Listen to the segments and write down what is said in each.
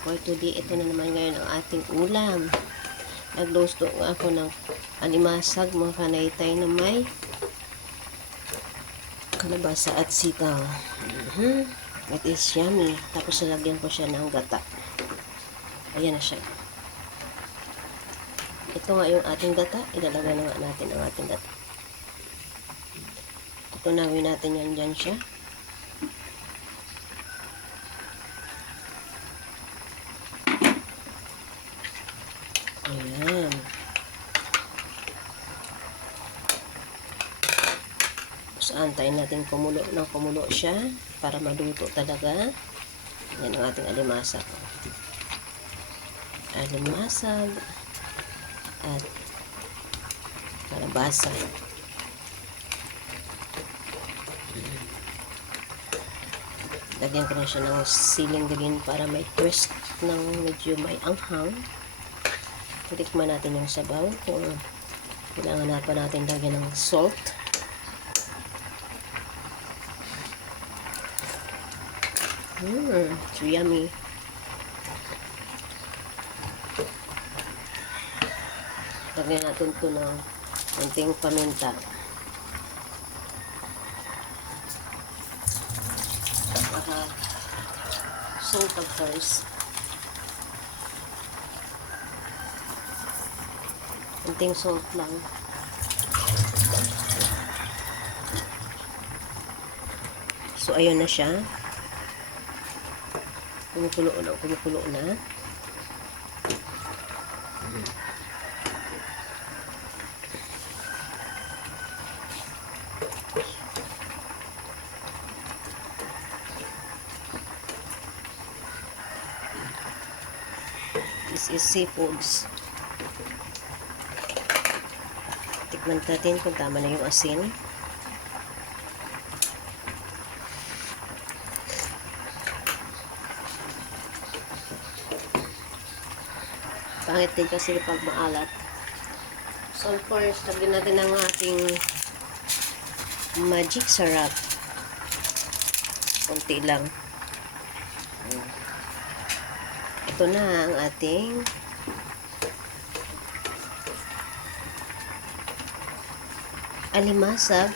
for today. Ito na naman ngayon ang ating ulam. Nagluto nga ako ng alimasag, mga kanaytay na may kalabasa at sitaw. It is yummy. Tapos nalagyan ko siya ng gata. Ayan na siya. Ito nga yung ating gata. Ilalagay na nga natin ang ating gata. Tutunawin natin yan dyan siya. Ayan. So, antayin natin kumulo ng kumulo siya para maluto talaga. Yan ang ating alimasag. Alimasag at kalabasa. Lagyan ko na siya ng siling green para may twist ng medyo may anghang. Titikman natin yung sabaw kung kailangan na pa natin lagyan ng salt. So yummy. Lagyan natin ito ng konting paminta. Para salt of course. Konting salt lang. So, ayun na siya. Kumukulo na. This is seafoods. Tikman natin kung tama na yung asin. Pangit din kasi pag maalat. So first, lagyan natin ang ating magic sarap. Kunti lang. Ito na ang ating alimasag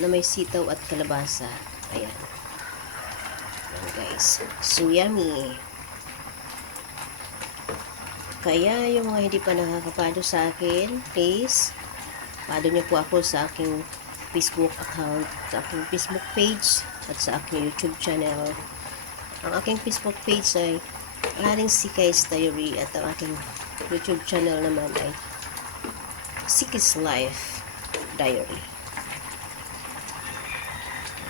na may sitaw at kalabasa. Ayan. Ayan guys. So yummy. Kaya yung mga hindi pa nakakapalo sa akin, please, follow niyo po ako sa aking Facebook account, sa aking Facebook page, at sa aking YouTube channel. Ang aking Facebook page ay Aling Sikay's Diary at ang aking YouTube channel naman ay Sikay's Life Diary.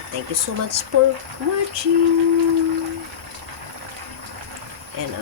Thank you so much for watching. And